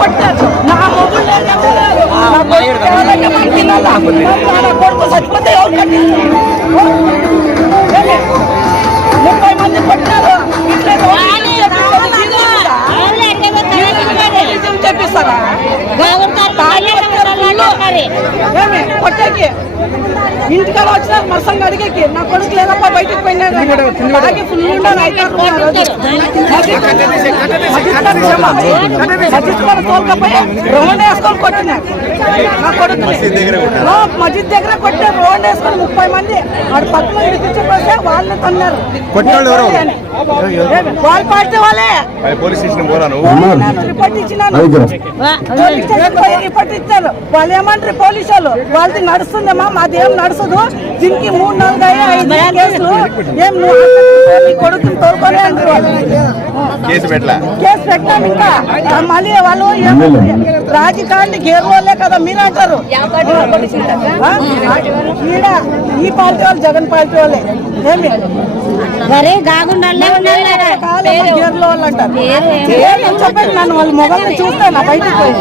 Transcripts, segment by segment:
కొట్టారు. నా మొగుడు కొడుకు చచ్చిపోతే ఎవరు కట్టించారు? 30 మంది కొట్టారు. ఇట్లా చెప్పిస్తారా కొట్టేకి? ఇంటికాడ వచ్చినారు మరసంగా అడిగేకి. నా కొడుకు లేదప్ప బయటకు పోయినాడు. ఫుల్ తోలుకపోయి రోడ్ వేసుకొని కొట్టినారు నా కొడుకు. మస్జిద్ దగ్గర కొట్టే రోడ్ వేసుకొని 30 మంది వాడు పక్కన ఇడిపించకపోతే వాళ్ళని తన్నారు. వాళ్ళ పార్టీ వాళ్ళే రిపోర్ట్ ఇచ్చినాను. రిపోర్ట్ ఇచ్చారు. వాళ్ళు ఏమంటారు పోలీసు వాళ్ళు, వాళ్ళది నడుస్తుందమ్మా, మాది ఏం నడుస్తుంది. దీనికి 3, 4, 5 కేసులు. ఏం కొడుకుని తోలుకొని అంటారు వాళ్ళు. కేసు పెట్టాం. ఇంకా మళ్ళీ వాళ్ళు రాజకీయాన్ని గేరువాళ్ళే కదా మీరు అంటారు. ఈ పార్టీ వాళ్ళు జగన్ పార్టీ వాళ్ళే. ఏమి గేర్లో వాళ్ళు అంటారు. చెప్పండి నన్ను వాళ్ళ మొబైల్ చూస్తే నా బయటకు పోయి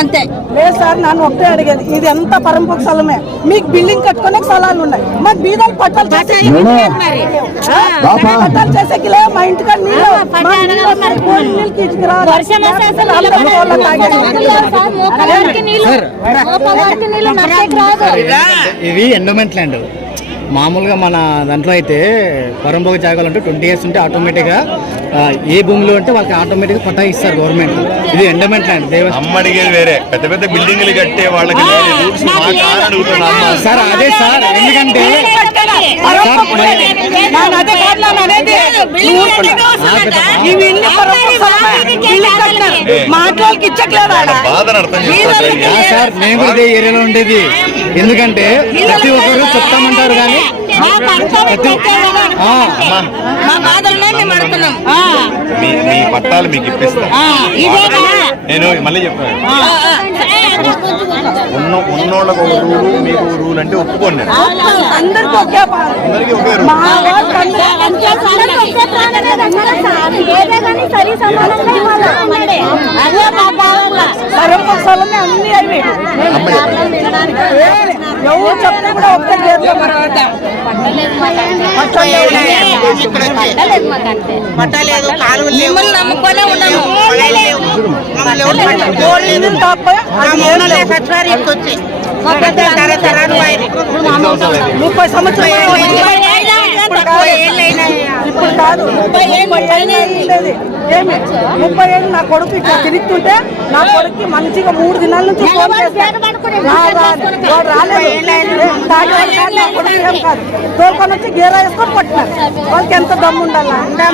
అంతే. లేదు సార్ నన్ను ఒకటే అడిగేది, ఇది ఎంత పరంపర స్థలమే. మీకు బిల్డింగ్ కట్టుకునే స్థలాలు ఉన్నాయి, మాకు బీదలు పట్టాలు చేసేకి లేవు. మా ఇంటికాడ నీళ్ళు ఇది ఎండోమెంట్ ల్యాండ్. మామూలుగా మన దాంట్లో అయితే పరంభోగ జాగాలు అంటే 20 years ఉంటే ఆటోమేటిక్గా ఏ భూమిలో అంటే వాళ్ళకి ఆటోమేటిక్గా పట్టా ఇస్తారు గవర్నమెంట్. ఇది ఎండోమెంట్ ల్యాండ్. అమ్మడిగేది వేరే, పెద్ద పెద్ద బిల్డింగ్లు కట్టే వాళ్ళకి సార్ అదే సార్. ఎందుకంటే సార్ మేము కూడా ఇదే ఏరియాలో ఉండేది. ఎందుకంటే ప్రతి ఒక్కరు చెప్తామంటారు కానీ మీ పట్టాలు మీకు ఇప్పిస్తా. నేను మళ్ళీ చెప్పాను, ఉన్నోళ్ళకు ఒక రూలు, మీకు రూల్ అంటే ఒప్పుకోండి. అందరికి ఒకే అన్ని అవి ఎవరు చెప్తే కూడా ఒకే పట్టలేదు. మిమ్మల్ని నమ్ముకొనే ఉన్నాము. 30 సంవత్సరాలు ఇప్పుడు కాదు, 30 ఏమి 30 ఏళ్ళు నా కొడుకు ఇట్లా తిరుగుతుంటే నా కొడుకు మంచిగా 3 దినాల నుంచి ఫోన్ చేస్తాడు. వాడు రాలేదు. నా కొడుకు ఏం కాదు, తోలుకొని వచ్చి గేరా వేసుకొని కొట్టినారు. వాళ్ళకి ఎంత దమ్ము ఉండాలా? 30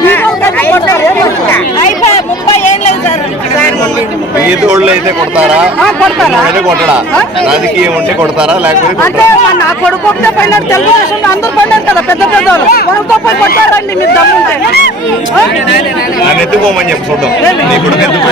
ఏళ్ళు సార్. పేదోళ్ళు అయితే కొడతారా? కొట్టడా? రాజకీయం ఉంటే కొడతారా? లేకపోతే అంటే నా కొడుకు ఒకటే పోయినాడు. తెలుగుదేశంలో అందరూ పోయినారు కదా పెద్ద పెద్దవాళ్ళు. వాళ్ళతో పోయి కొట్టారండి మీరు దమ్ముంటే. నన్ను ఎత్తుకోమని చెప్పి చూద్దాం. నీ కొడుకు ఎందుకు